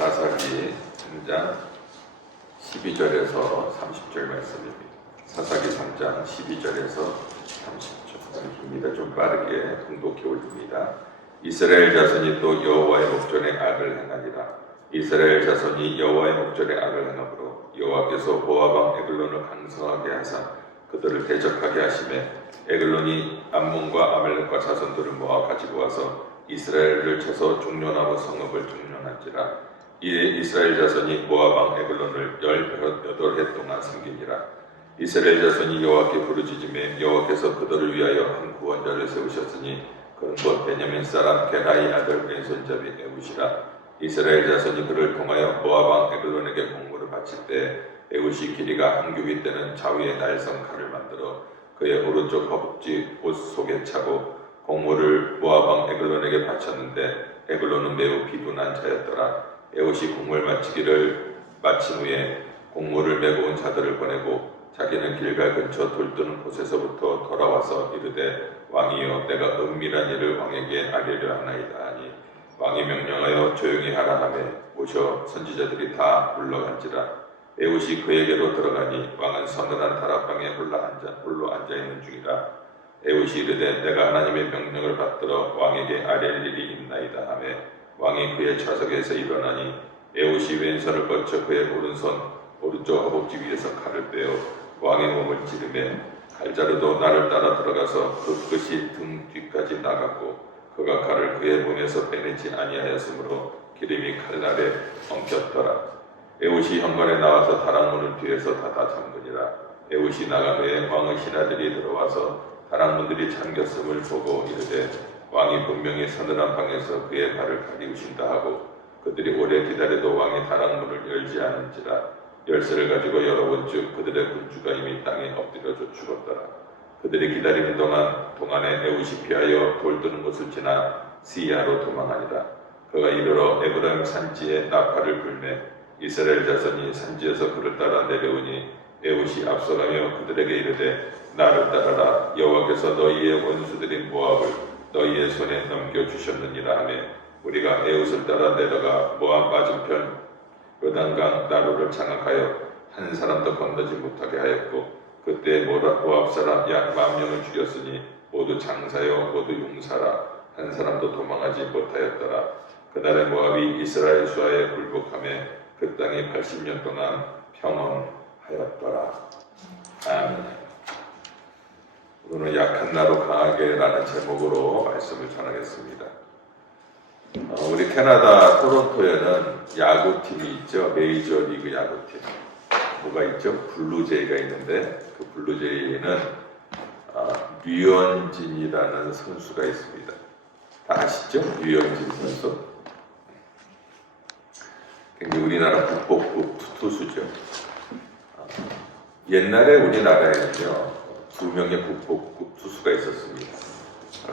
사사기 3장 12절에서 30절 말씀입니다. 사사기 3장 12절에서 30절입니다. 좀 빠르게 통독해 올립니다. 이스라엘 자손이 또 여호와의 목전에 악을 행하니라. 이스라엘 자손이 여호와의 목전에 악을 행함으로 여호와께서 모압 에글론을 강성하게 하사 그들을 대적하게 하시매 에글론이 암몬과 아말렉과 자손들을 모아 가지고 와서 이스라엘을 쳐서 종려나무 성읍을 종려한지라. 이에 이스라엘 자손이 모압 에글론을 18해 동안 섬기니라. 이스라엘 자손이 여호와께 부르짖으매 여호와께서 그들을 위하여 한 구원자를 세우셨으니 그는 곧 베냐민 사람 게라의 아들 왼손잡이 에훗이라. 이스라엘 자손이 그를 통하여 모압 에글론에게 공물을 바칠 때 에훗이 길이가 한 규빗 되는 자위의 날성 칼을 만들어 그의 오른쪽 허벅지 옷 속에 차고 공물을 모압 에글론에게 바쳤는데 에글론은 매우 비둔한 자였더라. 에훗이 공물 마친 후에 공물을 메고 온 자들을 보내고 자기는 길갈 근처 돌뜨는 곳에서부터 돌아와서 이르되 왕이여 내가 은밀한 일을 왕에게 알리려 하나이다 하니 왕이 명령하여 조용히 하라 하매 모셔 선지자들이 다 물러간지라. 에훗이 그에게로 들어가니 왕은 서늘한 다락방에 홀로 앉아있는 중이라. 에훗이 이르되 내가 하나님의 명령을 받들어 왕에게 아뢰 일이 있나이다 하매 왕이 그의 좌석에서 일어나니 에훗이 왼손을 뻗쳐 그의 오른쪽 허벅지 위에서 칼을 빼어 왕의 몸을 찌르매 칼자루도 나를 따라 들어가서 그 끝이 등 뒤까지 나갔고 그가 칼을 그의 몸에서 빼내지 아니하였으므로 기름이 칼날에 엉켰더라. 에훗이 현관에 나와서 다락문을 뒤에서 닫아 잠그니라. 에훗이 나간 후에 왕의 신하들이 들어와서 다락문들이 잠겼음을 보고 이르되 왕이 분명히 서늘한 방에서 그의 발을 가리우신다 하고 그들이 오래 기다려도 왕이 다락문을 열지 않은지라. 열쇠를 가지고 열어본즉 그들의 군주가 이미 땅에 엎드려져 죽었더라. 그들이 기다리는 동안에 에훗이 피하여 돌뜨는 곳을 지나 시야로 도망하니라. 그가 이르러 에브라임 산지에 나팔을 불매 이스라엘 자손이 산지에서 그를 따라 내려오니 에훗이 앞서가며 그들에게 이르되 나를 따라라. 여호와께서 너희의 원수들인 모압을 너희의 손에 넘겨주셨느니라 하매 우리가 에훗을 따라 내려가 모압 맞은편 요단강 나루를 장악하여 한 사람도 건너지 못하게 하였고 그때 모압 사람 약 10,000명을 죽였으니 모두 장사요 모두 용사라. 한 사람도 도망하지 못하였더라. 그날에 모압이 이스라엘 수하에 굴복하며 그 땅이 80년 동안 평온하였더라. 아멘. 오늘 약한 나로 강하게 라는 제목으로 말씀을 전하겠습니다. 우리 캐나다 토론토에는 야구팀이 있죠. 메이저리그 야구팀. 뭐가 있죠? 블루제이가 있는데 그 블루제이는 류현진이라는 선수가 있습니다. 다 아시죠? 류현진 선수. 우리나라 국보급 투수죠. 옛날에 우리나라에는요 2명의 국보급 투수가 있었습니다.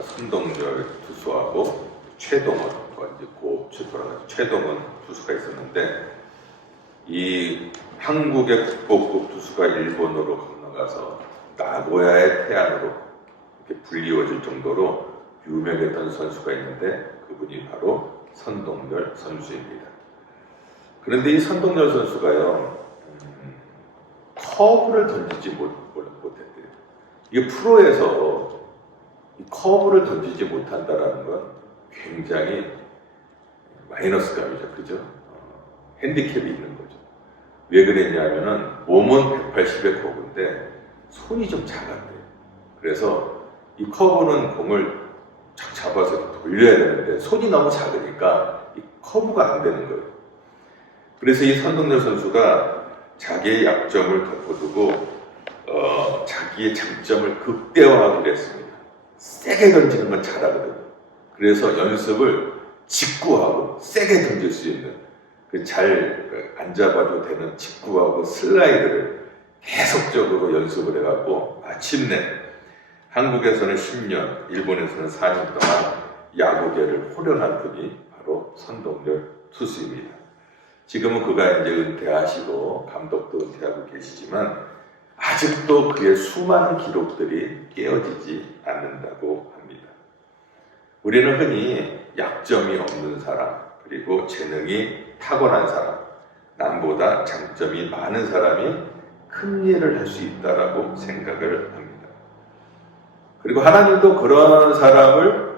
손동열 투수하고 최동원, 이제 고업체 돌아가서 최동원 투수가 있었는데 이 한국의 국보급 투수가 일본으로 건너가서 나고야의 태양으로 이렇게 불리워질 정도로 유명했던 선수가 있는데 그분이 바로 손동열 선수입니다. 그런데 이 손동열 선수가요 커브를 던지지 못했대요. 이게 프로에서 이 커브를 던지지 못한다라는 건 굉장히 마이너스감이죠, 그죠? 핸디캡이 있는 거죠. 왜 그랬냐면은 몸은 180의 커브인데 손이 좀 작았대요. 그래서 이 커브는 공을 착 잡아서 돌려야 되는데 손이 너무 작으니까 이 커브가 안 되는 거예요. 그래서 이 손동열 선수가 자기의 약점을 덮어두고 자기의 장점을 극대화하기로 했습니다. 세게 던지는 건 잘하거든요. 그래서 연습을 직구하고 세게 던질 수 있는 잘 안 잡아도 되는 직구하고 슬라이드를 계속적으로 연습을 해갖고 마침내 한국에서는 10년, 일본에서는 4년 동안 야구계를 호령한 분이 바로 손동열 투수입니다. 지금은 그가 이제 은퇴하시고 감독도 은퇴하고 계시지만 아직도 그의 수많은 기록들이 깨어지지 않는다고 합니다. 우리는 흔히 약점이 없는 사람, 그리고 재능이 탁월한 사람, 남보다 장점이 많은 사람이 큰 일을 할 수 있다라고 생각을 합니다. 그리고 하나님도 그런 사람을,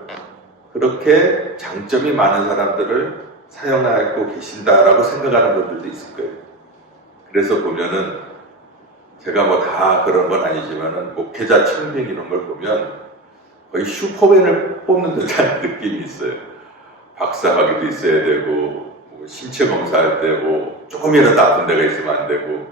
그렇게 장점이 많은 사람들을 사용하고 계신다라고 생각하는 분들도 있을 거예요. 그래서 보면은 제가 뭐 다 그런 건 아니지만은 목회자 청빙 이런 걸 보면 거의 슈퍼맨을 뽑는 듯한 느낌이 있어요. 박사학위도 있어야 되고, 뭐 신체 검사할 때 뭐 조금이라도 아픈 데가 있으면 안 되고,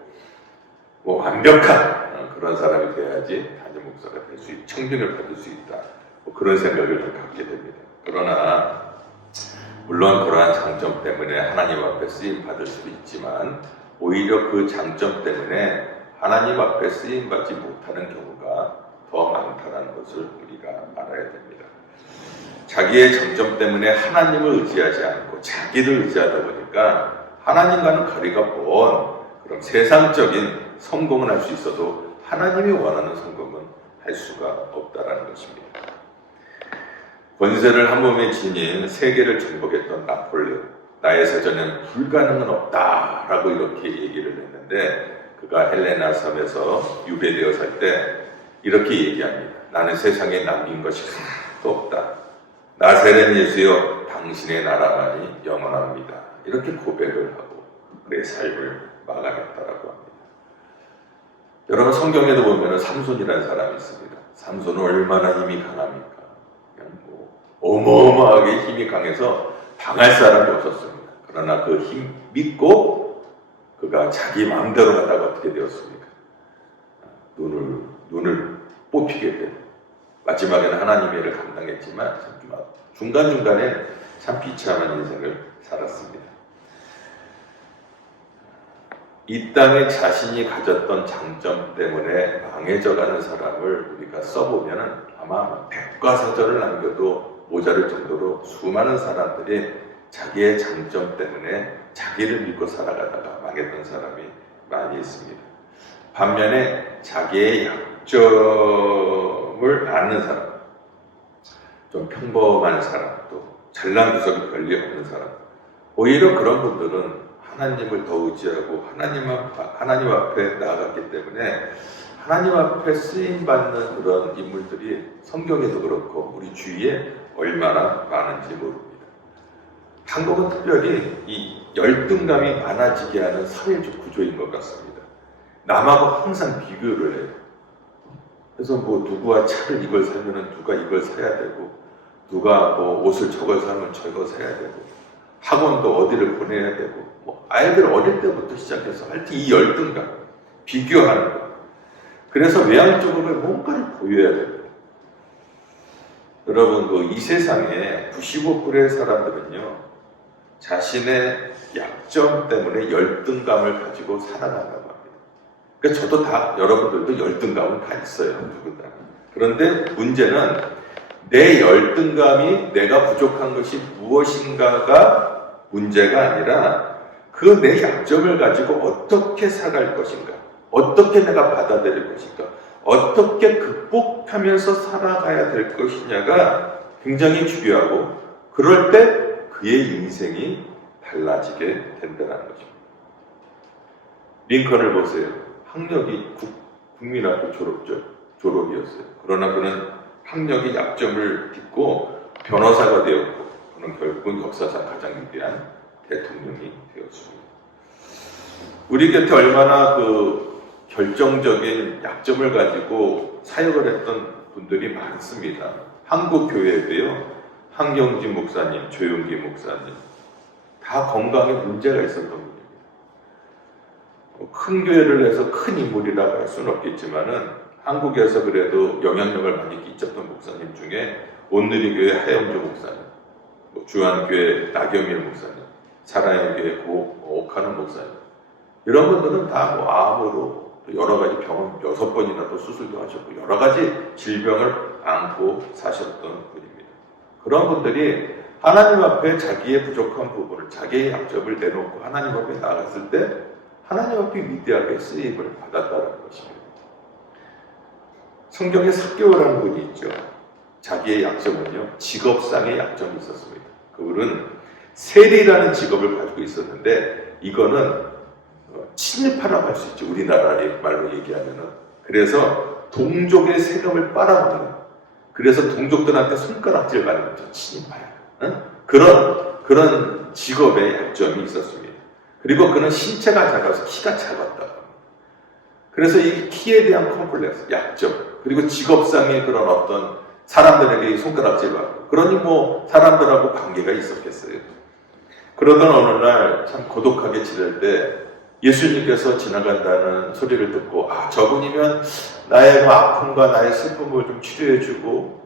뭐 완벽한 그런 사람이 돼야지 담임 목사가 될 수 있고 청빙을 받을 수 있다. 뭐 그런 생각을 좀 갖게 됩니다. 그러나 물론 그러한 장점 때문에 하나님 앞에 쓰임 받을 수도 있지만 오히려 그 장점 때문에 하나님 앞에 쓰임 받지 못하는 경우가 더 많다는 것을 우리가 알아야 됩니다. 자기의 장점 때문에 하나님을 의지하지 않고 자기를 의지하다 보니까 하나님과는 거리가 먼 그런 세상적인 성공은 할 수 있어도 하나님이 원하는 성공은 할 수가 없다라는 것입니다. 권세를 한 몸에 지닌 세계를 정복했던 나폴레옹, 나의 사전엔 불가능은 없다라고 이렇게 얘기를 했는데 그가 헬레나 섬에서 유배되어 살 때 이렇게 얘기합니다. 나는 세상에 남긴 것이 하나도 없다. 나세렛 예수여 당신의 나라만이 영원합니다. 이렇게 고백을 하고 그의 삶을 마감했다라고 합니다. 여러분 성경에도 보면 삼손이라는 사람이 있습니다. 삼손은 얼마나 힘이 강합니까? 그냥 뭐 어마어마하게 힘이 강해서 당할 사람이 없었습니다. 그러나 그 힘 믿고 그가 자기 마음대로 하다가 어떻게 되었습니까? 눈을 뽑히게 되고 마지막에는 하나님의 일을 감당했지만 중간중간에 참 비참한 인생을 살았습니다. 이 땅에 자신이 가졌던 장점 때문에 망해져가는 사람을 우리가 써보면 아마 백과사전을 남겨도 모자랄 정도로 수많은 사람들이 자기의 장점 때문에 자기를 믿고 살아가다가 망했던 사람이 많이 있습니다. 반면에 자기의 약점을 아는 사람, 좀 평범한 사람, 또 잘난 구석이 별리 없는 사람, 오히려 그런 분들은 하나님을 더 의지하고 하나님 앞에 나아갔기 때문에 하나님 앞에 쓰임받는 그런 인물들이 성경에도 그렇고 우리 주위에 얼마나 많은지 모릅니다. 한국은 특별히 이 열등감이 많아지게 하는 사회적 구조인 것 같습니다. 남하고 항상 비교를 해요. 그래서 뭐 누구와 차를 이걸 사면은 누가 이걸 사야 되고, 누가 뭐 옷을 저걸 사면 저걸 사야 되고, 학원도 어디를 보내야 되고, 뭐 아이들 어릴 때부터 시작해서 하여튼 이 열등감, 비교하는 것. 그래서 외향적으로 뭔가를 보여야 됩니다. 여러분 이 세상에 95%의 사람들은요 자신의 약점 때문에 열등감을 가지고 살아간다고 합니다. 그러니까 저도 다 여러분들도 열등감은 다 있어요. 누구나. 그런데 문제는 내 열등감이 내가 부족한 것이 무엇인가가 문제가 아니라 그 내 약점을 가지고 어떻게 살아갈 것인가, 어떻게 내가 받아들일 것인가, 어떻게 극복하면서 살아가야 될 것이냐가 굉장히 중요하고 그럴 때 그의 인생이 달라지게 된다는 것입니다. 링컨을 보세요. 학력이 국민학교 졸업이었어요. 그러나 그는 학력의 약점을 딛고 변호사가 되었고 그는 결국은 역사상 가장 위대한 대통령이 되었습니다. 우리 곁에 얼마나 결정적인 약점을 가지고 사역을 했던 분들이 많습니다. 한국 교회에도요. 한경진 목사님, 조용기 목사님 다 건강에 문제가 있었던 분입니다. 큰 교회를 해서 큰 인물이라고 할 수는 없겠지만은 한국에서 그래도 영향력을 많이 끼쳤던 목사님 중에 온누리교회 하영조 목사님, 주한교회 나경일 목사님, 사랑의 교회 오카는 목사님 이런 분들은 다 암으로 여러 가지 병원 6번이나 또 수술도 하셨고 여러 가지 질병을 안고 사셨던 분입니다. 그런 분들이 하나님 앞에 자기의 부족한 부분을, 자기의 약점을 내놓고 하나님 앞에 나갔을 때 하나님 앞에 위대하게 쓰임을 받았다는 것입니다. 성경에 삭개오라는 분이 있죠. 자기의 약점은요, 직업상의 약점이 있었습니다. 그분은 세리라는 직업을 가지고 있었는데 이거는 친일파라고 할 수 있죠. 우리나라 말로 얘기하면은. 그래서 동족의 세금을 빨아먹는, 그래서 동족들한테 손가락질 받는 저 친일파야. 응? 그런 직업의 약점이 있었습니다. 그리고 그는 신체가 작아서 키가 작았다. 그래서 이 키에 대한 컴플렉스, 약점, 그리고 직업상의 그런 어떤 사람들에게 손가락질 받고, 그러니 뭐 사람들하고 관계가 있었겠어요. 그러던 어느 날 참 고독하게 지낼 때 예수님께서 지나간다는 소리를 듣고, 아, 저분이면 나의 뭐 아픔과 나의 슬픔을 좀 치료해주고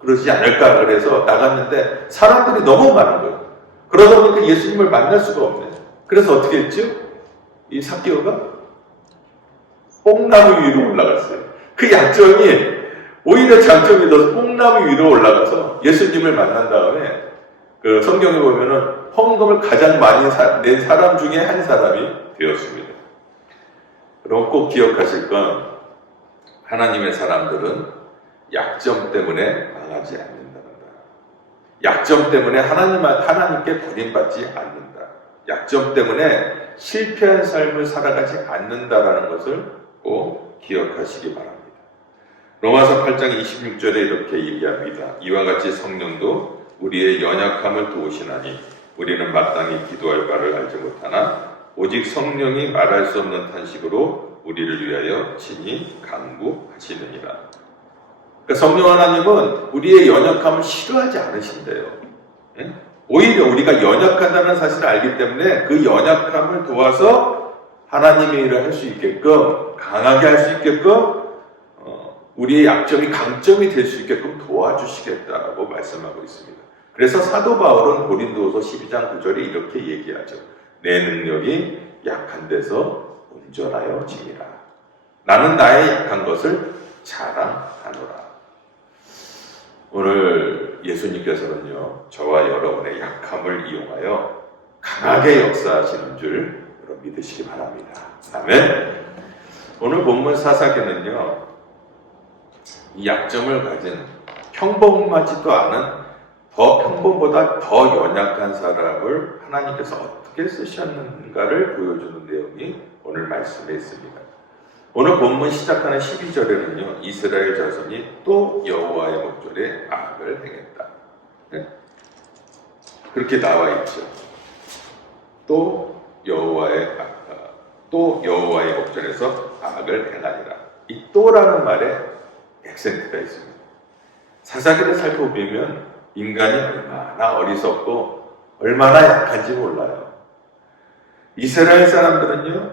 그러지 않을까. 그래서 나갔는데 사람들이 너무 많은 거예요. 그러다 보니까 예수님을 만날 수가 없네. 그래서 어떻게 했죠? 이 삭개오가 뽕나무 위로 올라갔어요. 그 약점이 오히려 장점이 돼서 뽕나무 위로 올라가서 예수님을 만난 다음에 그 성경에 보면은 헌금을 가장 많이 낸 사람 중에 한 사람이 되었습니다. 그럼 꼭 기억하실 건 하나님의 사람들은 약점 때문에 망하지 않는다. 약점 때문에 하나님께 버림받지 않는다. 약점 때문에 실패한 삶을 살아가지 않는다라는 것을 꼭 기억하시기 바랍니다. 로마서 8장 26절에 이렇게 얘기합니다. 이와 같이 성령도 우리의 연약함을 도우시나니 우리는 마땅히 기도할 바를 알지 못하나 오직 성령이 말할 수 없는 탄식으로 우리를 위하여 친히 간구하시느니라. 그러니까 성령 하나님은 우리의 연약함을 싫어하지 않으신대요. 오히려 우리가 연약하다는 사실을 알기 때문에 그 연약함을 도와서 하나님의 일을 할 수 있게끔, 강하게 할 수 있게끔, 우리의 약점이 강점이 될 수 있게끔 도와주시겠다라고 말씀하고 있습니다. 그래서 사도 바울은 고린도후서 12장 9절에 이렇게 얘기하죠. 내 능력이 약한 데서 온전하여 지니라. 나는 나의 약한 것을 자랑하노라. 오늘 예수님께서는요, 저와 여러분의 약함을 이용하여 강하게 역사하시는 줄 여러분 믿으시기 바랍니다. 아멘. 오늘 본문 사사기는요, 이 약점을 가진 평범하지도 않은 평범보다 더 연약한 사람을 하나님께서 어떻게 쓰셨는가를 보여주는 내용이 오늘 말씀에 있습니다. 오늘 본문 시작하는 12절에는요, 이스라엘 자손이 또 여호와의 목전에 악을 행했다. 네? 그렇게 나와 있죠. 또 여호와의 목전에서 악을 행하니라. 이 또라는 말에 액센트가 있습니다. 사사기를 살펴보면 인간이 얼마나 어리석고 얼마나 약한지 몰라요. 이스라엘 사람들은요,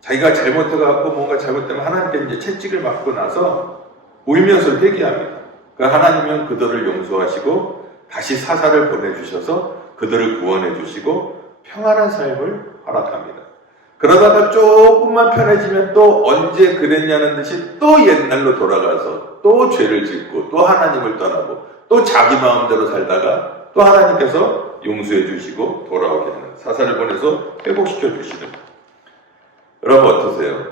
자기가 잘못해갖고 뭔가 잘못되면 하나님께 이제 채찍을 맞고 나서 울면서 회개합니다. 그러니까 하나님은 그들을 용서하시고 다시 사사를 보내주셔서 그들을 구원해주시고 평안한 삶을 허락합니다. 그러다가 조금만 편해지면 또 언제 그랬냐는 듯이 또 옛날로 돌아가서 또 죄를 짓고 또 하나님을 떠나고 또 자기 마음대로 살다가 또 하나님께서 용서해 주시고 돌아오게 하는, 사사를 보내서 회복시켜 주시는. 여러분 어떠세요?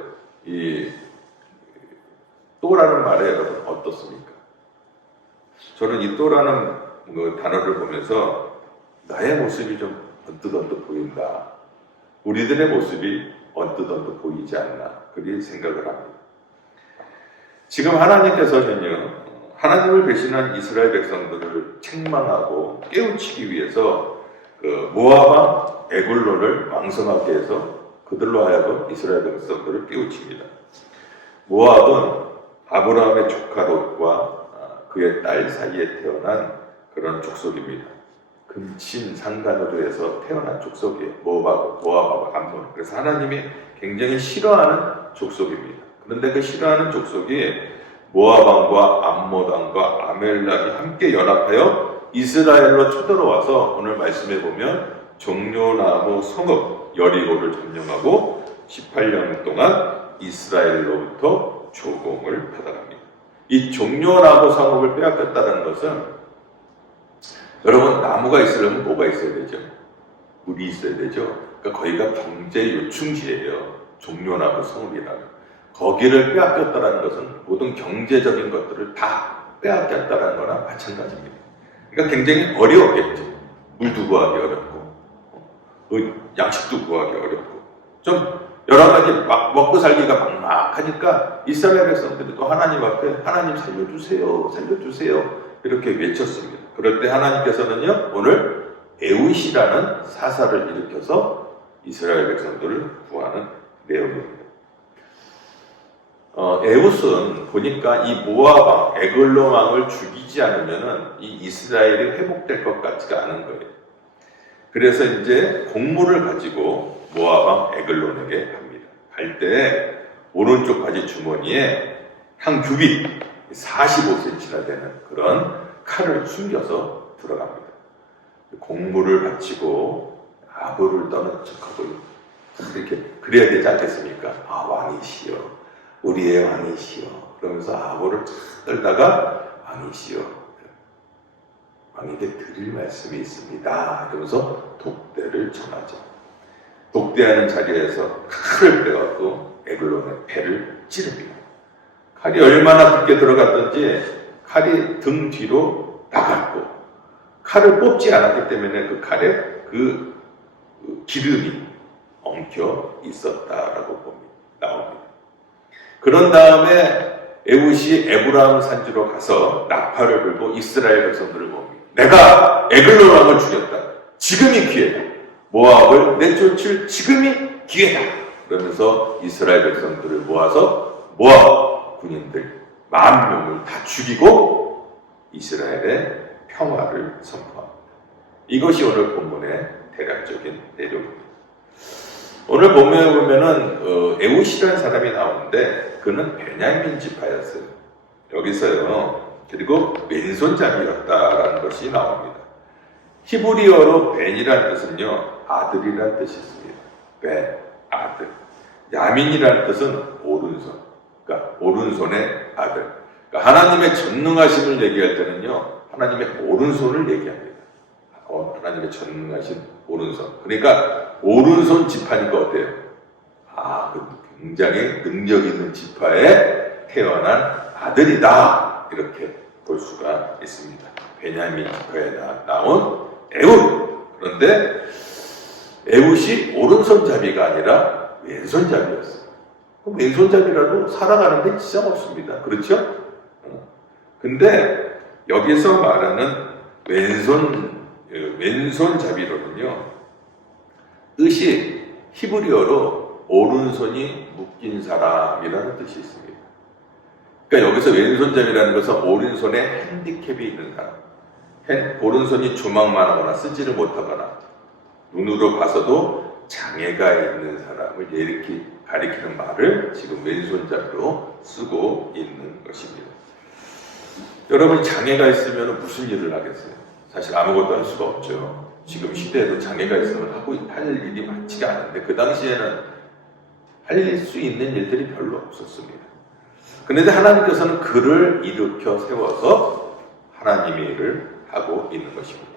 이 또라는 말에 여러분 어떻습니까? 저는 이 또라는 단어를 보면서 나의 모습이 좀 언뜻 보인다. 우리들의 모습이 언뜻 보이지 않나, 그렇게 생각을 합니다. 지금 하나님께서는요, 하나님을 배신한 이스라엘 백성들을 책망하고 깨우치기 위해서 그 모압 왕 에굴론을 왕성하게 해서 그들로 하여금 이스라엘 백성들을 깨우칩니다. 모압은 아브라함의 조카 롯과 그의 딸 사이에 태어난 그런 족속입니다. 금친상간으로 해서 태어난 족속이에요. 모압하고 암몬. 그래서 하나님이 굉장히 싫어하는 족속입니다. 그런데 그 싫어하는 족속이 모압 왕과 암몬 왕과 아멜렉이 함께 연합하여 이스라엘로 쳐들어와서 오늘 말씀해 보면 종려나무 성읍 여리고를 점령하고 18년 동안 이스라엘로부터 조공을 받아갑니다. 이 종려나무 성읍을 빼앗겼다는 것은, 여러분, 나무가 있으려면 뭐가 있어야 되죠? 물이 있어야 되죠. 그러니까 거기가 경제 요충지예요. 종려나무 성읍이라면. 거기를 빼앗겼다는 것은 모든 경제적인 것들을 다 빼앗겼다는 거나 마찬가지입니다. 그러니까 굉장히 어려웠겠죠. 물도 구하기 어렵고 양식도 구하기 어렵고 좀 여러 가지 먹고 살기가 막막하니까 이스라엘 백성들이 또 하나님 앞에 하나님 살려주세요, 살려주세요 이렇게 외쳤습니다. 그럴 때 하나님께서는요 오늘 에웃이라는 사사를 일으켜서 이스라엘 백성들을 구하는 내용입니다. 에웃은 보니까 이 모압 왕 에글론 왕을 죽이지 않으면은 이 이스라엘이 회복될 것 같지가 않은 거예요. 그래서 이제 곡물을 가지고 모압 왕 에글론에게 갑니다. 갈 때 오른쪽 바지 주머니에 한 규빗 45cm나 되는 그런 칼을 숨겨서 들어갑니다. 곡물을 바치고 아부를 떠는 척하고 이렇게 그래야 되지 않겠습니까? 아 왕이시여, 우리의 왕이시여 그러면서 아부를 탁 떨다가 왕이시여, 왕에게 드릴 말씀이 있습니다. 그러면서 독대를 전하죠. 독대하는 자리에서 칼을 빼갖고 에글론의 배를 찌릅니다. 칼이 얼마나 깊게 들어갔던지 칼이 등 뒤로 나갔고 칼을 뽑지 않았기 때문에 그 칼에 그 기름이 엉켜 있었다라고 나옵니다. 그런 다음에 에웃이 에브라임 산지로 가서 나팔을 불고 이스라엘 백성들을 봅니다. 내가 에글론 왕을 죽였다. 지금이 기회다. 모압을 내쫓을 지금이 기회다. 그러면서 이스라엘 백성들을 모아서 모압 군인들 10,000명을 다 죽이고 이스라엘의 평화를 선포합니다. 이것이 오늘 본문의 대략적인 내용입니다. 오늘 본문에 보면은 에웃이라는 사람이 나오는데 그는 베냐민 지파였어요. 여기서요. 그리고 왼손잡이였다라는 것이 나옵니다. 히브리어로 벤이라는 뜻은요 아들이라는 뜻이 있습니다. 벤, 아들. 야민이라는 뜻은 오른손. 그러니까 오른손의 아들. 그러니까 하나님의 전능하심을 얘기할 때는요 하나님의 오른손을 얘기합니다. 하나님의 전능하신 오른손. 그러니까 오른손 지파니까 어때요? 굉장히 능력 있는 지파에 태어난 아들이다. 이렇게 볼 수가 있습니다. 베냐민 지파에 나온 에웃. 그런데 에웃이 오른손잡이가 아니라 왼손잡이였어요. 그럼 왼손잡이라도 살아가는데 지장 없습니다. 그렇죠? 근데 여기서 말하는 왼손잡이로는요 뜻이 히브리어로 오른손이 묶인 사람이라는 뜻이 있습니다. 그러니까 여기서 왼손잡이라는 것은 오른손에 핸디캡이 있는 사람, 오른손이 조망만 하거나 쓰지를 못하거나 눈으로 봐서도 장애가 있는 사람을 이렇게 가리키는 말을 지금 왼손잡이로 쓰고 있는 것입니다. 여러분 장애가 있으면 무슨 일을 하겠어요? 사실 아무것도 할 수가 없죠. 지금 시대에도 장애가 있으면 할 일이 많지가 않은데 그 당시에는 할 수 있는 일들이 별로 없었습니다. 그런데 하나님께서는 그를 일으켜 세워서 하나님의 일을 하고 있는 것입니다.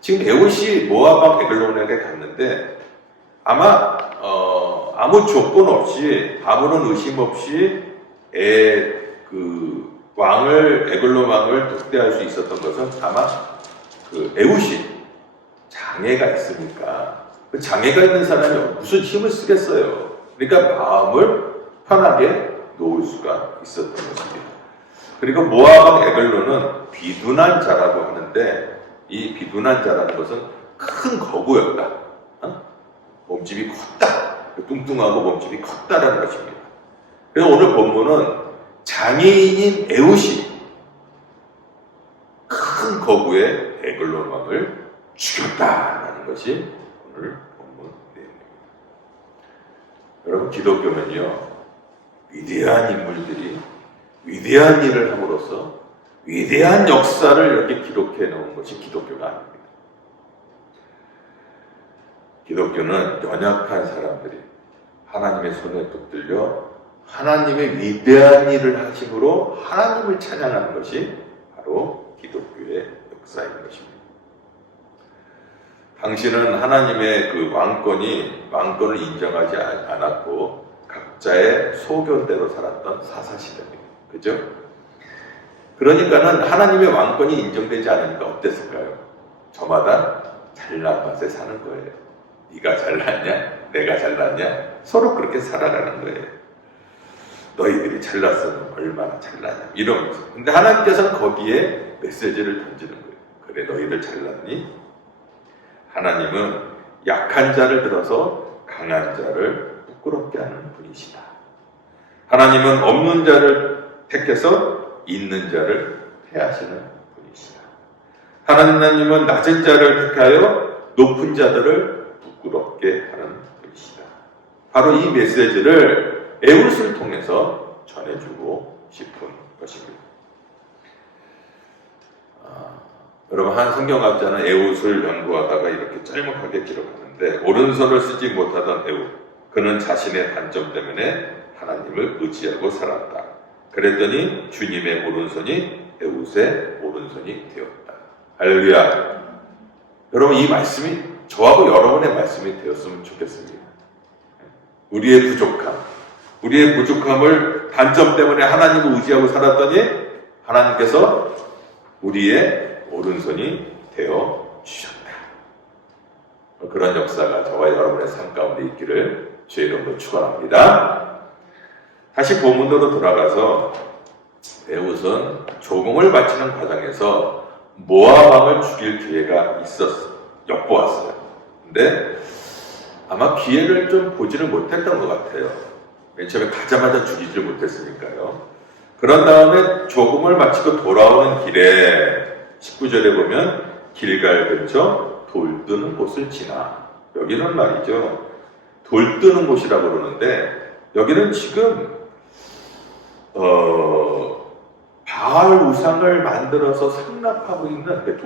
지금 에웃이 모압 왕 에글론에게 갔는데 아마 아무 조건 없이 아무런 의심 없이 에글론 왕을 독대할 수 있었던 것은 아마 에웃이 장애가 있으니까 그 장애가 있는 사람이 무슨 힘을 쓰겠어요. 그러니까 마음을 편하게 놓을 수가 있었던 것입니다. 그리고 모압 왕 에글론은 비둔한 자라고 하는데 이 비둔한 자라는 것은 큰 거구였다. 몸집이 컸다. 뚱뚱하고 몸집이 컸다라는 것입니다. 그래서 오늘 본문은 장애인인 에웃이 큰 거구의 에글론 왕을 죽였다라는 것이 오늘 본문 내용입니다. 여러분 기독교는요 위대한 인물들이 위대한 일을 함으로써 위대한 역사를 이렇게 기록해 놓은 것이 기독교가 아닙니다. 기독교는 연약한 사람들이 하나님의 손에 붙들려 하나님의 위대한 일을 하심으로 하나님을 찬양하는 것이 바로 기독교의 역사인 것입니다. 당신은 하나님의 그 왕권을 인정하지 않았고 각자의 소견대로 살았던 사사시대입니다. 그죠? 그러니까는 하나님의 왕권이 인정되지 않으니까 어땠을까요? 저마다 잘난 맛에 사는 거예요. 네가 잘났냐? 내가 잘났냐? 서로 그렇게 살아가는 거예요. 너희들이 잘났으면 얼마나 잘났냐? 이러면서. 근데 하나님께서는 거기에 메시지를 던지는 거예요. 그래, 너희들 잘났니? 하나님은 약한 자를 들어서 강한 자를 부끄럽게 하는 분이시다. 하나님은 없는 자를 택해서 있는 자를 폐하시는 분이시다. 하나님은 낮은 자를 택하여 높은 자들을 부끄럽게 하는 분이시다. 바로 이 메시지를 에웃을 통해서 전해주고 싶은 것입니다. 여러분, 한 성경학자는 에웃을 연구하다가 이렇게 짤막하게 기록하는데, 오른손을 쓰지 못하던 에웃, 그는 자신의 단점 때문에 하나님을 의지하고 살았다. 그랬더니 주님의 오른손이 에웃의 오른손이 되었다. 할렐루야. 여러분, 이 말씀이 저하고 여러분의 말씀이 되었으면 좋겠습니다. 우리의 부족함을 단점 때문에 하나님을 의지하고 살았더니 하나님께서 우리의 오른손이 되어 주셨다. 그런 역사가 저와 여러분의 삶 가운데 있기를 주의 이름으로 축원합니다. 다시 본문으로 돌아가서 에웃은 조공을 바치는 과정에서 모압 왕을 죽일 기회가 엿보았어요. 근데 아마 기회를 좀 보지를 못했던 것 같아요. 맨 처음에 가자마자 죽이질 못했으니까요. 그런 다음에 조공을 마치고 돌아오는 길에 19절에 보면 길갈 근처 돌 뜨는 곳을 지나, 여기는 말이죠, 돌 뜨는 곳이라고 그러는데 여기는 지금 바알 우상을 만들어서 상납하고 있는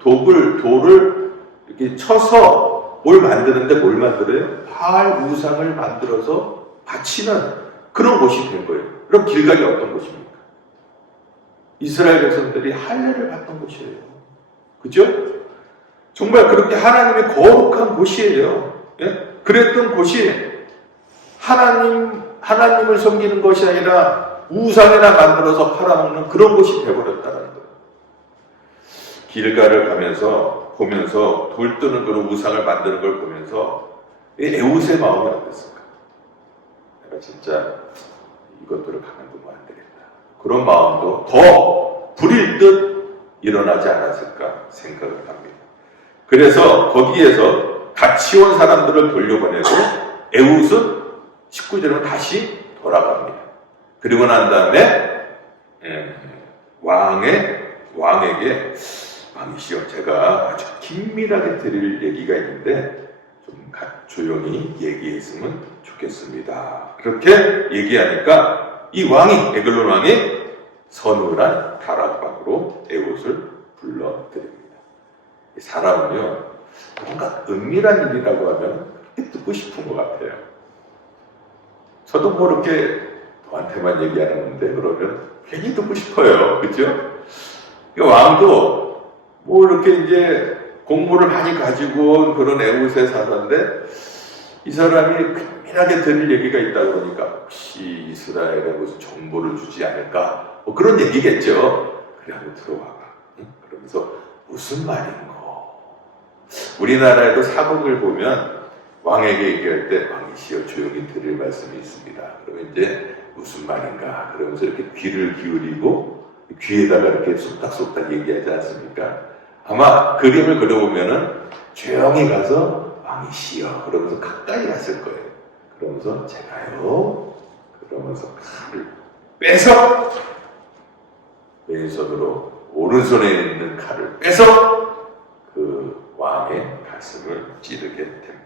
돌을 이렇게 쳐서 뭘 만드는데 뭘 만들어요? 바알 우상을 만들어서 바치는 그런 곳이 된 거예요. 그럼 길갈이 어떤 곳입니까? 이스라엘 백성들이 할례를 받던 곳이에요. 그죠? 정말 그렇게 하나님의 거룩한 곳이에요. 예? 그랬던 곳이 하나님을 섬기는 것이 아니라 우상이나 만들어서 팔아먹는 그런 곳이 되어버렸다는 거예요. 길가를 보면서 돌 뜨는 그런 우상을 만드는 걸 보면서 에웃의 마음이 어땠을까? 내가 진짜 이것들을 가만두면 안 되겠다. 그런 마음도 더 불일 듯 일어나지 않았을까 생각을 합니다. 그래서 거기에서 같이 온 사람들을 돌려보내고 에웃은 19절은 다시 돌아갑니다. 그리고 난 다음에 왕에게 왕이시여, 제가 아주 긴밀하게 드릴 얘기가 있는데 좀 조용히 얘기했으면 좋겠습니다. 그렇게 얘기하니까 이 왕이, 에글론 왕이 서늘한 다락방으로 에웃을 불러드립니다. 이 사람은요, 뭔가 은밀한 일이라고 하면 그렇게 듣고 싶은 것 같아요. 저도 모르게 너한테만 얘기하는 건데 그러면 괜히 듣고 싶어요. 그죠? 왕도 뭐 이렇게 이제 공부를 많이 가지고 온 그런 에웃의 사람인데 이 사람이 은밀하게 들을 얘기가 있다 그러니까 혹시 이스라엘에 무슨 정보를 주지 않을까? 뭐 그런 얘기겠죠. 그래, 한번 들어와봐. 응? 그러면서 무슨 말인고? 우리나라에도 사극을 보면 왕에게 얘기할 때 왕이시여 조용히 들을 말씀이 있습니다. 그러면 이제 무슨 말인가? 그러면서 이렇게 귀를 기울이고 귀에다가 이렇게 쏙닥쏙닥 얘기하지 않습니까? 아마 그림을 그려보면은 조용히 가서 왕이시여 그러면서 가까이 갔을 거예요. 그러면서 제가요 그러면서 칼을 빼서 왼손으로 오른손에 있는 칼을 빼서 그 왕의 가슴을 찌르게 됩니다.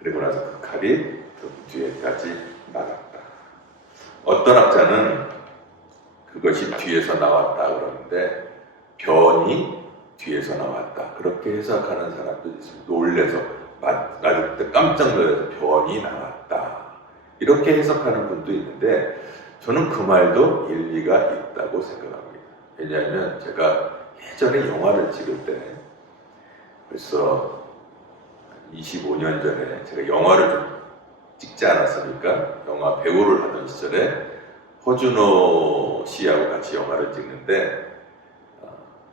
그리고 나서 그 칼이 등 뒤에까지 나갔다. 어떤 학자는 그것이 뒤에서 나왔다 그러는데 변이 뒤에서 나왔다 그렇게 해석하는 사람도 있습니다. 놀래서 맞을 때 깜짝 놀라서 변이 나왔다 이렇게 해석하는 분도 있는데 저는 그 말도 일리가 있다고 생각합니다. 왜냐하면 제가 예전에 영화를 찍을 때 벌써 25년 전에 제가 영화를 좀 찍지 않았습니까? 영화 배우를 하던 시절에 허준호 씨하고 같이 영화를 찍는데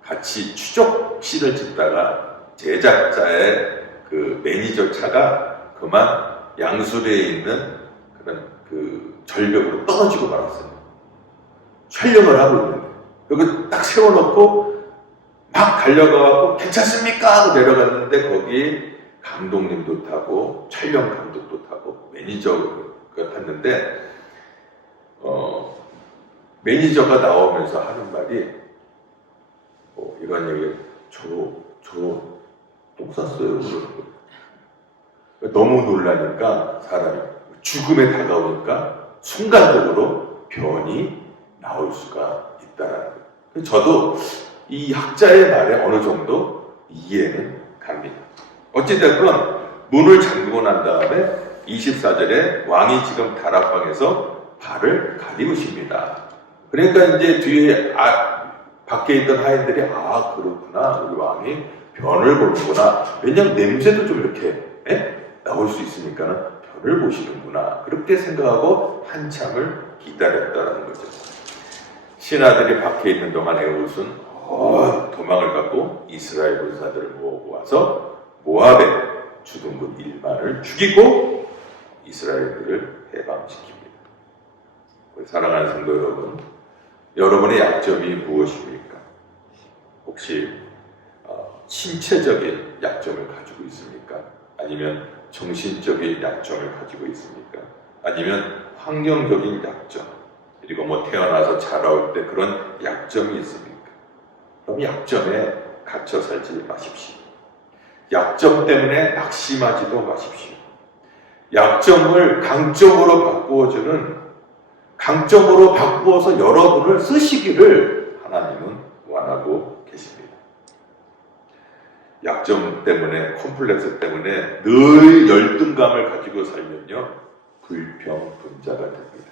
같이 추적신을 찍다가 제작자의 그 매니저 차가 그만 양수리에 있는 그런 그 절벽으로 떨어지고 말았어요. 촬영을 하고 있는데 여기 딱 세워놓고 막 달려가고 괜찮습니까? 하고 내려갔는데 거기 감독님도 타고 촬영 감독도 타고 매니저가 탔는데 매니저가 나오면서 하는 말이 이런 얘기 저 똥 쌌어요. 너무 놀라니까 사람이 죽음에 다가오니까 순간적으로 변이 나올 수가 있다라는 거예요. 저도 이 학자의 말에 어느 정도 이해는 갑니다. 어찌됐건 문을 잠그고 난 다음에 24절에 왕이 지금 다락방에서 발을 가리고 있습니다. 그러니까 이제 뒤에 밖에 있던 하인들이 그렇구나 우리 왕이 변을 보는구나. 왜냐하면 냄새도 좀 이렇게 나올 수 있으니까 변을 보시는구나. 그렇게 생각하고 한참을 기다렸다는 거죠. 신하들이 밖에 있는 동안 에훗은 도망을 갖고 이스라엘 군사들을 모으고 와서 모압의 주둔군 1만을 죽이고 이스라엘들을 해방시킵니다. 우리 사랑하는 성도 여러분, 여러분의 약점이 무엇입니까? 혹시 신체적인 약점을 가지고 있습니까? 아니면 정신적인 약점을 가지고 있습니까? 아니면 환경적인 약점, 그리고 태어나서 자라올 때 그런 약점이 있습니까? 그럼 약점에 갇혀 살지 마십시오. 약점 때문에 낙심하지도 마십시오. 약점을 강점으로 바꾸어주는, 강점으로 바꾸어서 여러분을 쓰시기를 하나님은 원하고 계십니다. 약점 때문에, 콤플렉스 때문에 늘 열등감을 가지고 살면요, 불평분자가 됩니다.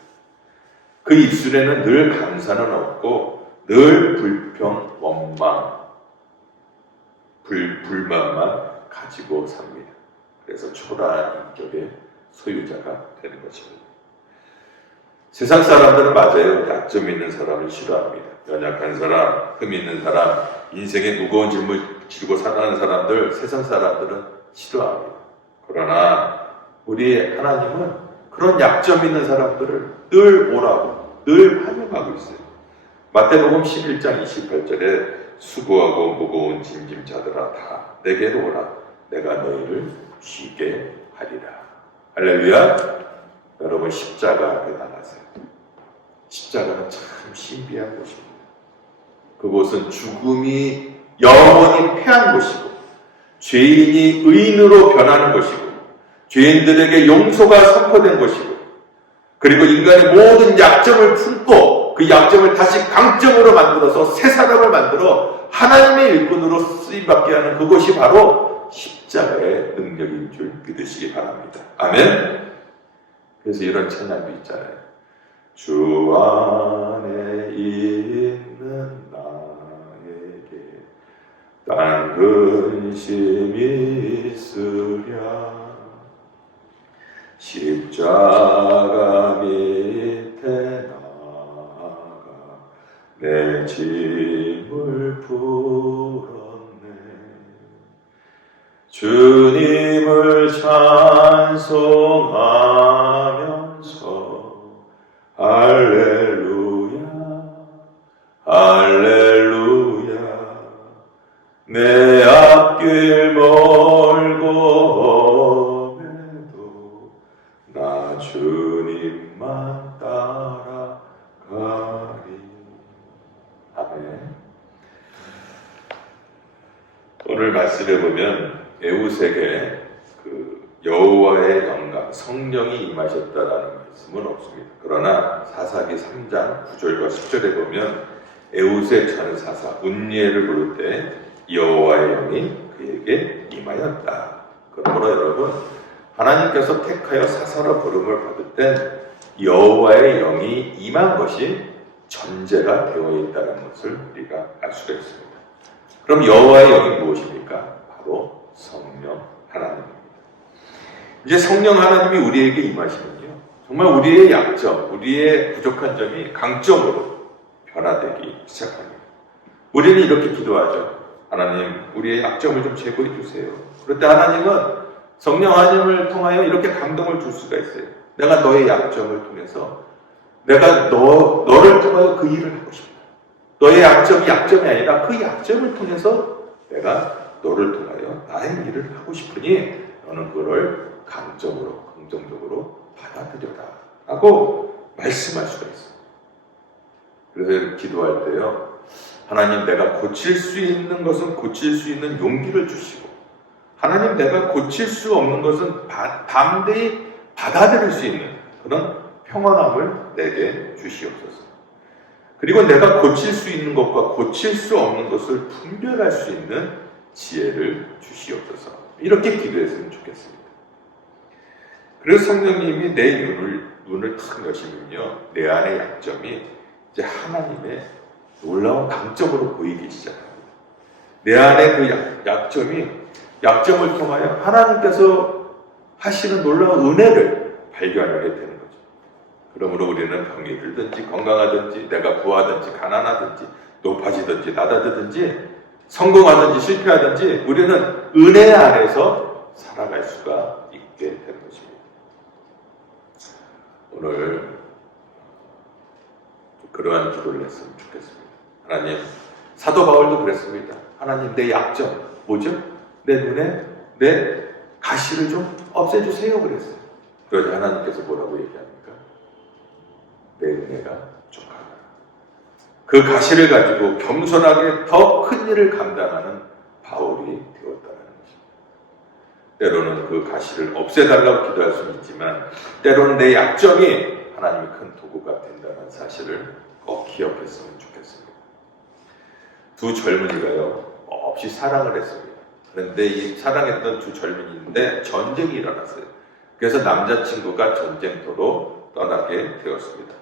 그 입술에는 늘 감사는 없고 늘 불평, 원망, 불만만 가지고 삽니다. 그래서 초라한 인격의 소유자가 되는 것입니다. 세상 사람들은 맞아요. 약점 있는 사람을 싫어합니다. 연약한 사람, 흠 있는 사람, 인생의 무거운 짐을 지고 살아가는 사람들, 세상 사람들은 싫어합니다. 그러나 우리 하나님은 그런 약점 있는 사람들을 늘 오라고, 늘 환영하고 있어요. 마태복음 11장 28절에 수고하고 무거운 짐진 자들아 다 내게로 오라. 내가 너희를 쉬게 하리라. 할렐루야. 여러분 십자가 앞에 나가세요. 십자가는 참 신비한 곳입니다. 그곳은 죽음이 영원히 패한 곳이고 죄인이 의인으로 변하는 곳이고 죄인들에게 용서가 선포된 곳이고 그리고 인간의 모든 약점을 품고 그 약점을 다시 강점으로 만들어서 새 사람을 만들어 하나님의 일꾼으로 쓰임받게 하는 그곳이 바로 십자가의 능력인 줄 믿으시기 바랍니다. 아멘. 그래서 이런 찬양도 있잖아요. 주 안에 있는 나에게 딴 근심이 있으랴 십자가 밑에 나가 내 짐을 풀었네 주님을 찬송하면서 할렐루야 할렐루야 내 앞길 멀고 험해도 나 주님만 따라가리. 아멘. 오늘 말씀에 보면 에훗에게 그 여호와의 영광, 성령이 임하셨다라는 말씀은 없습니다. 그러나 사사기 3장 9절과 10절에 보면 에훗의 전사사 운니엘을 부를 때 여호와의 영이 그에게 임하였다. 그러므로 여러분, 하나님께서 택하여 사사로 부름을 받을 땐 여호와의 영이 임한 것이 전제가 되어 있다는 것을 우리가 알 수가 있습니다. 그럼 여호와의 영이 무엇입니까? 바로 성령 하나님입니다. 이제 성령 하나님이 우리에게 임하시면요, 정말 우리의 약점, 우리의 부족한 점이 강점으로 변화되기 시작합니다. 우리는 이렇게 기도하죠. 하나님 우리의 약점을 좀 제거해 주세요. 그럴 때 하나님은 성령 하나님을 통하여 이렇게 감동을 줄 수가 있어요. 내가 너의 약점을 통해서 내가 너를 통하여 그 일을 하고 싶다. 너의 약점이 약점이 아니라 그 약점을 통해서 내가 너를 통하여 나의 일을 하고 싶으니 너는 그걸 감정으로 긍정적으로 받아들여라 라고 말씀할 수가 있어요. 그래서 기도할 때요, 하나님 내가 고칠 수 있는 것은 고칠 수 있는 용기를 주시고, 하나님 내가 고칠 수 없는 것은 담대히 받아들일 수 있는 그런 평안함을 내게 주시옵소서. 그리고 내가 고칠 수 있는 것과 고칠 수 없는 것을 분별할 수 있는 지혜를 주시옵소서. 이렇게 기도했으면 좋겠습니다. 그래서 성령님이 내 눈을 탁 여시면요, 내 안의 약점이 이제 하나님의 놀라운 강점으로 보이기 시작합니다. 내 안의 그 약점을 통하여 하나님께서 하시는 놀라운 은혜를 발견하게 되는 거죠. 그러므로 우리는 병이 들든지 건강하든지 내가 부하든지 가난하든지 높아지든지 낮아지든지 성공하든지 실패하든지 우리는 은혜 안에서 살아갈 수가 있게 되는 것입니다. 오늘 그러한 기도를 했으면 좋겠습니다. 하나님, 사도 바울도 그랬습니다. 하나님 내 약점 뭐죠? 내 눈에 내 가시를 좀 없애주세요 그랬어요. 그러자 하나님께서 뭐라고 얘기합니까? 내 은혜가 족하다. 그 가시를 가지고 겸손하게 더 큰 일을 감당하는 바울이 되었다는 것입니다. 때로는 그 가시를 없애달라고 기도할 수는 있지만 때로는 내 약점이 하나님의 큰 도구가 된다는 사실을 꼭 기억했으면 좋겠습니다. 두 젊은이가요 없이 사랑을 했습니다. 그런데 이 사랑했던 두 젊은이인데 전쟁이 일어났어요. 그래서 남자친구가 전쟁터로 떠나게 되었습니다.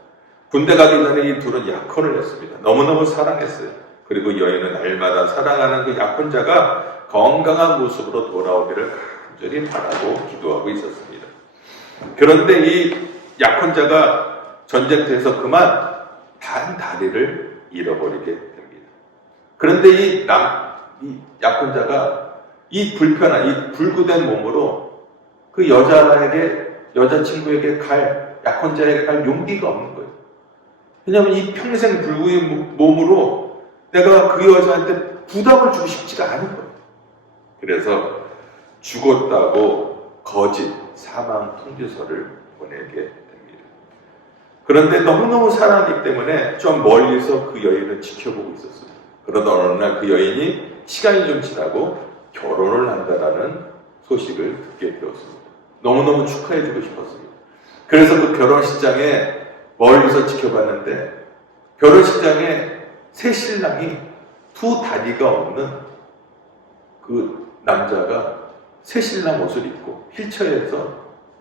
군대 가기 전에 이 둘은 약혼을 했습니다. 너무너무 사랑했어요. 그리고 여인은 날마다 사랑하는 그 약혼자가 건강한 모습으로 돌아오기를 간절히 바라고 기도하고 있었습니다. 그런데 이 약혼자가 전쟁터에서 그만 단 다리를 잃어버리게 됩니다. 그런데 이 약혼자가 이 불편한, 이 불구된 몸으로 그 여자친구에게 약혼자에게 갈 용기가 없는 거예요. 왜냐하면 이 평생 불구의 몸으로 내가 그 여자한테 부담을 주고 싶지가 않은 거예요. 그래서 죽었다고 거짓 사망 통지서를 보내게 됩니다. 그런데 너무너무 사랑하기 때문에 좀 멀리서 그 여인을 지켜보고 있었어요. 그러다 어느 날 그 여인이 시간이 좀 지나고 결혼을 한다라는 소식을 듣게 되었습니다. 너무너무 축하해주고 싶었습니다. 그래서 그 결혼식장에 멀리서 지켜봤는데 결혼식장에 새 신랑이 두 다리가 없는 그 남자가 새 신랑 옷을 입고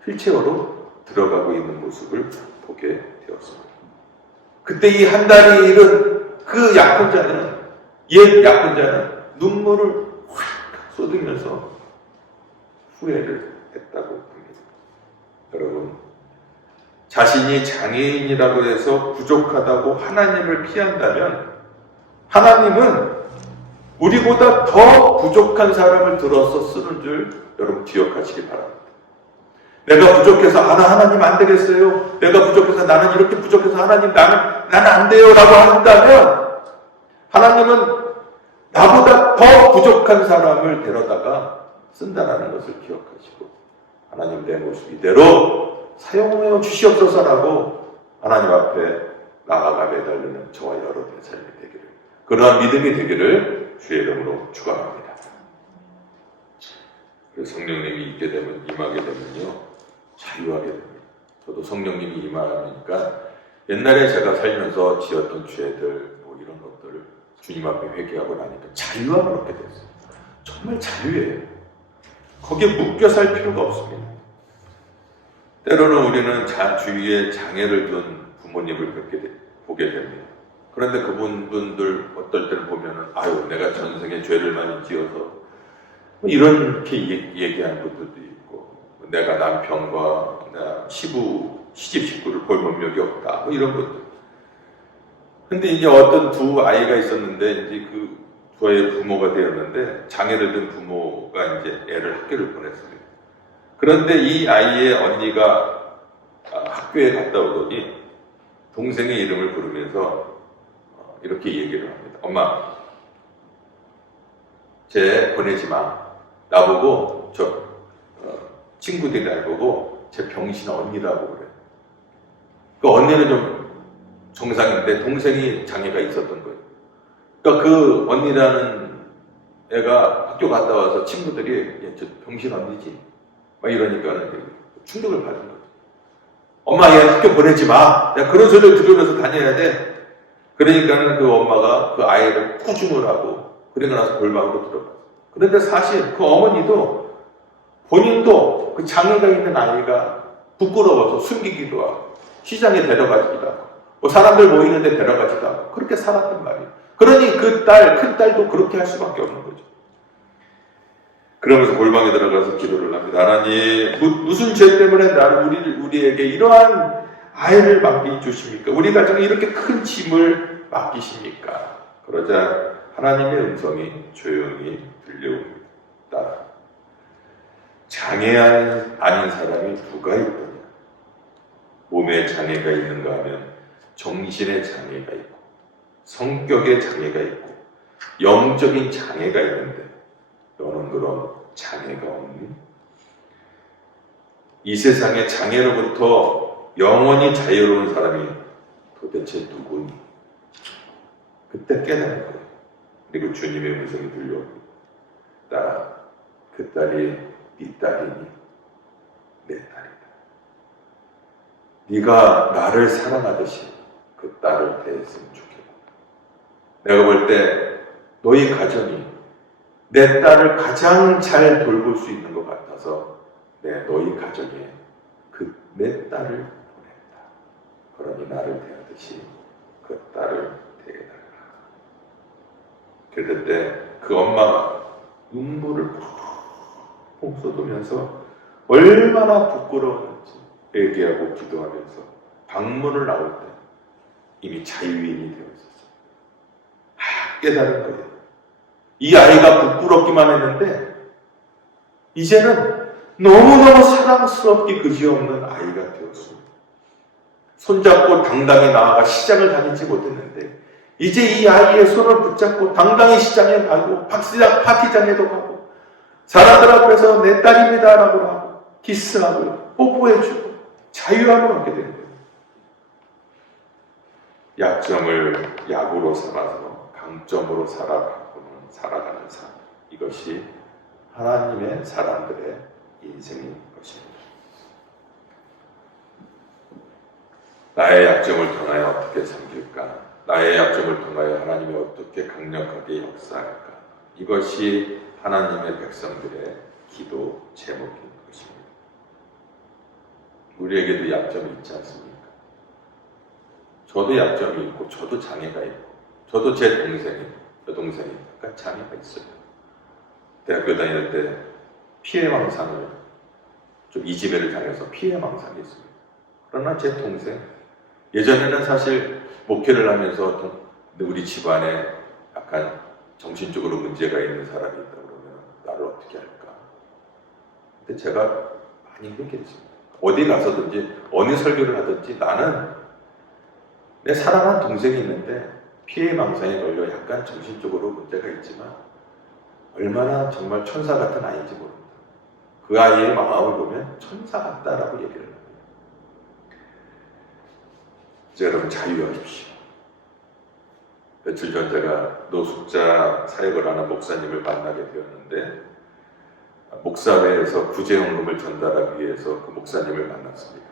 휠체어로 들어가고 있는 모습을 보게 되었습니다. 그때 이 한 다리 잃은 그 옛 약혼자는 눈물을 확 쏟으면서 후회를 했다고 합니다. 여러분, 자신이 장애인이라고 해서 부족하다고 하나님을 피한다면 하나님은 우리보다 더 부족한 사람을 들어서 쓰는 줄 여러분 기억하시기 바랍니다. 내가 부족해서 하나님 안 되겠어요. 내가 부족해서 나는 이렇게 부족해서 하나님 나는 안 돼요 라고 한다면 하나님은 나보다 더 부족한 사람을 데려다가 쓴다라는 것을 기억하시고 하나님 내 모습 이대로 사용하여 주시옵소서라고 하나님 앞에 나아가 매달리는 저와 여러분의 삶이 되기를, 그러한 믿음이 되기를 주의 이름으로 축원합니다. 성령님이 임하게 되면요 자유하게 됩니다. 저도 성령님이 임하니까 옛날에 제가 살면서 지었던 죄들 이런 것들을 주님 앞에 회개하고 나니까 자유함을 얻게 됐어요. 정말 자유예요. 거기에 묶여 살 필요가 없습니다. 때로는 우리는 주위에 장애를 둔 부모님을 보게 됩니다. 그런데 그분들 어떨 때는 보면은 내가 전생에 죄를 많이 지어서 이렇게 얘기하는 분들도 있고, 내가 남편과 시집 식구를 볼 능력이 없다 이런 것들. 근데 이제 어떤 두 아이가 있었는데 이제 그 저의 부모가 되었는데 장애를 든 부모가 이제 애를 학교를 보냈습니다. 그런데 이 아이의 언니가 학교에 갔다 오더니 동생의 이름을 부르면서 이렇게 얘기를 합니다. 엄마, 쟤 보내지 마. 나보고 친구들이 날 보고 쟤 병신 언니라고 그래. 그 언니는 좀 정상인데 동생이 장애가 있었던 거예요. 그러니까 그 언니라는 애가 학교 갔다 와서 친구들이 저 병신 언니지 막 이러니까는 충격을 받은 거죠. 엄마 얘 학교 보내지 마. 내가 그런 소리를 들으면서 다녀야 돼. 그러니까는 그 엄마가 그 아이를 꾸중을 하고 그러고 나서 골방으로 들어갔어요. 그런데 사실 그 어머니도 본인도 그 장애가 있는 아이가 부끄러워서 숨기기도 하고 시장에 데려가기도 하고 뭐 사람들 모이는데 데려가지도 하고 그렇게 살았단 말이에요. 그러니 그 큰 딸도 그렇게 할 수밖에 없는 거죠. 그러면서 골방에 들어가서 기도를 합니다. 하나님, 무슨 죄 때문에 우리에게 이러한 아이를 맡겨주십니까? 우리 가정에 이렇게 큰 짐을 맡기십니까? 그러자 하나님의 음성이 조용히 들려옵니다. 따라. 장애 아닌 사람이 누가 있더냐? 몸에 장애가 있는가 하면 정신의 장애가 있고 성격의 장애가 있고 영적인 장애가 있는데 너는 그런 장애가 없니? 이 세상의 장애로부터 영원히 자유로운 사람이 도대체 누구니? 그때 깨닫는 거예요. 그리고 주님의 음성이 들려옵니다. 딸아, 그 딸이 네 딸이니? 내 딸이다. 네가 나를 사랑하듯이 그 딸을 대했으면 좋겠다. 내가 볼 때 너희 가정이 내 딸을 가장 잘 돌볼 수 있는 것 같아서 너희 가정에 내 딸을 보냈다. 그러니 나를 대하듯이 그 딸을 대해달라. 그럴 때 그 엄마가 눈물을 펑 쏟으면서 얼마나 부끄러웠는지 얘기하고 기도하면서 방문을 나올 때 이미 자유인이 되어 있었어요. 깨달은 거예요. 이 아이가 부끄럽기만 했는데 이제는 너무너무 사랑스럽게 그지없는 아이가 되었습니다. 손잡고 당당히 나아가 시장을 다니지 못했는데 이제 이 아이의 손을 붙잡고 당당히 시장에 가고 파티장에도 가고 사람들 앞에서 내 딸입니다 라고 하고 키스하고 뽀뽀해주고 자유함을 얻게 된 거예요. 약점을 약으로 삼아서 강점으로 살아가는 삶. 이것이 하나님의 사람들의 인생인 것입니다. 나의 약점을 통하여 어떻게 섬길까? 나의 약점을 통하여 하나님이 어떻게 강력하게 역사할까? 이것이 하나님의 백성들의 기도 제목인 것입니다. 우리에게도 약점이 있지 않습니까? 저도 약점이 있고 저도 장애가 있고 저도 제 여동생이 약간 장애가 있어요. 대학교 다닐 때 피해망상을 좀 이지배를 당해서 피해망상이 있습니다. 그러나 제 동생 예전에는 사실 목회를 하면서 우리 집안에 약간 정신적으로 문제가 있는 사람이 있다 그러면 나를 어떻게 할까? 근데 제가 많이 회개했습니다. 어디 가서든지 어느 설교를 하든지 나는 내 사랑하는 동생이 있는데 피해망상에 걸려 약간 정신적으로 문제가 있지만 얼마나 정말 천사 같은 아이인지 모릅니다. 그 아이의 마음을 보면 천사 같다라고 얘기를 합니다. 이제 여러분 자유하십시오. 며칠 전 제가 노숙자 사역을 하는 목사님을 만나게 되었는데 목사회에서 구제연금을 전달하기 위해서 그 목사님을 만났습니다.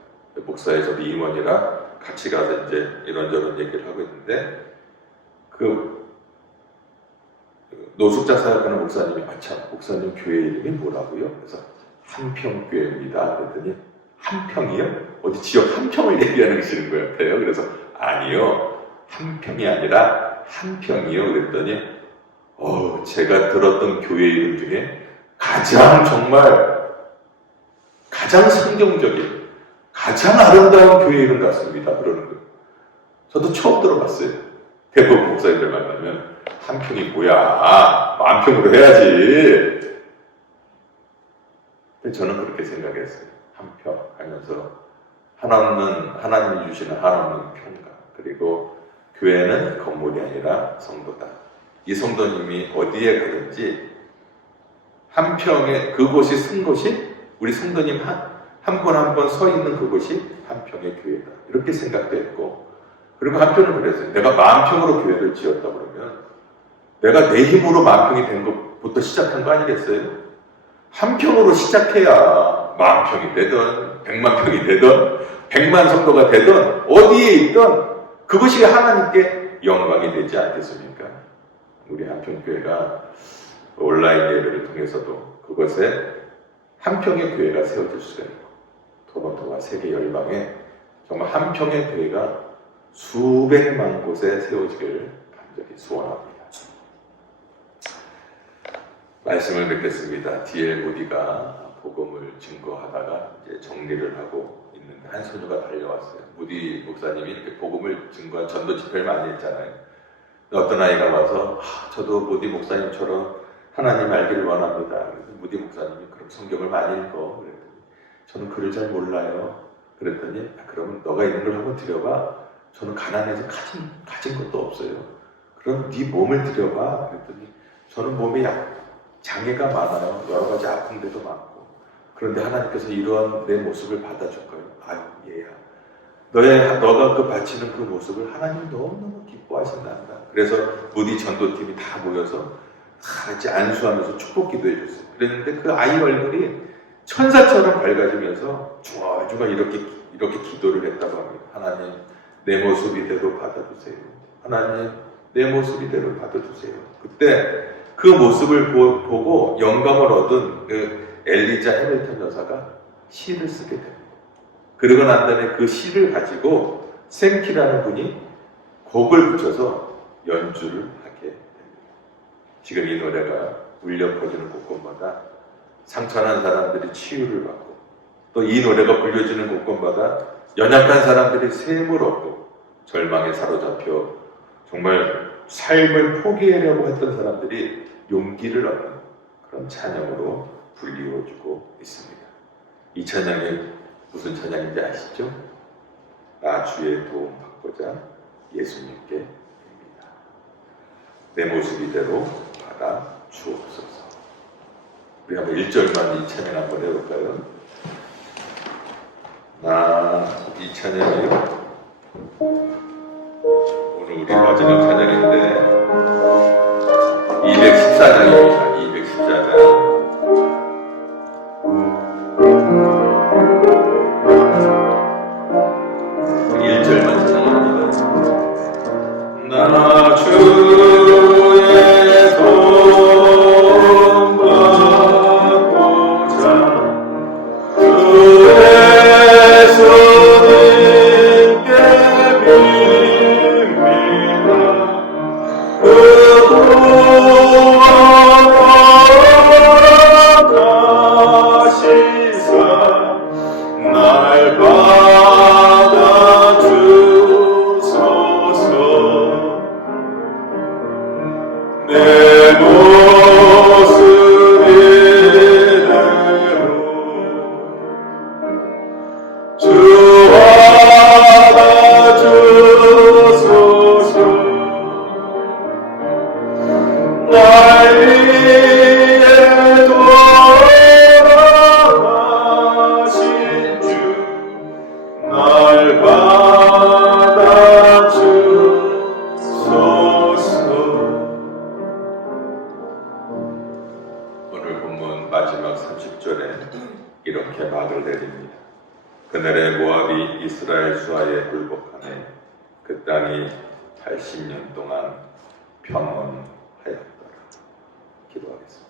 목사에서도 임원이라 같이 가서 이제 이런저런 얘기를 하고 있는데 그 노숙자 사역하는 목사님이 참 목사님 교회 이름이 뭐라고요? 그래서 한평교회입니다. 그랬더니 한평이요? 어디 지역 한평을 얘기하시는 것 같아요. 그래서 아니요, 한평이 아니라 한평이요. 그랬더니 제가 들었던 교회 이름 중에 가장 성경적인 가장 아름다운 교회 이름 같습니다. 그러는 거예요. 저도 처음 들어봤어요. 대부분 목사님들 만나면 한평이 뭐야? 만평으로 해야지. 근데 저는 그렇게 생각했어요. 한평 하면서 하나님이 주시는 한없는 평강, 그리고 교회는 건물이 아니라 성도다. 이 성도님이 어디에 가든지 한평에 그곳이 쓴 곳이 우리 성도님 한 분 한 분 서 있는 그곳이 한평의 교회다. 이렇게 생각도 했고, 그리고 한편은 그랬어요. 내가 만평으로 교회를 지었다 그러면 내가 내 힘으로 만평이 된 것부터 시작한 거 아니겠어요? 한평으로 시작해야 만평이 되든 100만 평이 되든 100만 성도가 되든 어디에 있든 그것이 하나님께 영광이 되지 않겠습니까? 우리 한평교회가 온라인 예배를 통해서도 그것에 한평의 교회가 세워질 수가 있고, 토론토와 세계 열방에 정말 한평의 교회가 수백만 곳에 세워지기를 간절히 소원합니다. 말씀을 맺겠습니다. D.L. 무디가 복음을 증거하다가 이제 정리를 하고 있는데 한 소녀가 달려왔어요. 무디 목사님이 이렇게 복음을 증거한 전도 집회를 많이 했잖아요. 어떤 아이가 와서 저도 무디 목사님처럼 하나님 알기를 원합니다. 그래서 무디 목사님이 그럼 성경을 많이 읽어. 그랬더니 저는 글을 잘 몰라요. 그랬더니 그러면 너가 있는 걸 한번 들여봐. 저는 가난해서 가진 것도 없어요. 그럼 네 몸을 들여봐. 그랬더니 저는 몸에 장애가 많아요. 여러 가지 아픈 데도 많고. 그런데 하나님께서 이러한 내 모습을 받아줄까요? 아유, 얘야. 너가 그 바치는 그 모습을 하나님 너무너무 기뻐하신단다. 그래서 무디 전도팀이 다 모여서 같이 안수하면서 축복 기도해줬어요. 그랬는데 그 아이 얼굴이 천사처럼 밝아지면서 중얼중얼 이렇게 기도를 했다고 합니다. 하나님, 내 모습 이대로 받아주세요. 하나님, 내 모습 이대로 받아주세요. 그때 그 모습을 보고 영감을 얻은 그 엘리자 해밀턴 여사가 시를 쓰게 됩니다. 그러고 난 다음에 그 시를 가지고 생키라는 분이 곡을 붙여서 연주를 하게 됩니다. 지금 이 노래가 울려 퍼지는 곳곳마다 상처난 사람들이 치유를 받고, 또 이 노래가 불려지는 곳곳마다 연약한 사람들이 샘을 얻고, 절망에 사로잡혀 정말 삶을 포기하려고 했던 사람들이 용기를 얻는 그런 찬양으로 불리워지고 있습니다. 이 찬양이 무슨 찬양인지 아시죠? 나 주의 도움 받고자 예수님께 드립니다. 내 모습 이대로 받아 주옵소서. 우리 한번 1절만 이 찬양 한번 해볼까요? 이 찬양이요. 오늘 우리 마지막 찬양인데 214장입니다. 214장. 나 주의 도움 받고자 주의 손님께 빕니다. 그 구원하시사 날 받아주소서. 내 모습 이대로 주 받아주소서. 날 위해 돌아가신 주 날 받아주소서. 오늘 본문 마지막 30절에 이렇게 막을 내립니다. 그날에 모압이 이스라엘 수하에 굴복하네 그 땅이 80년 동안 평온하였더라. 기도하겠습니다.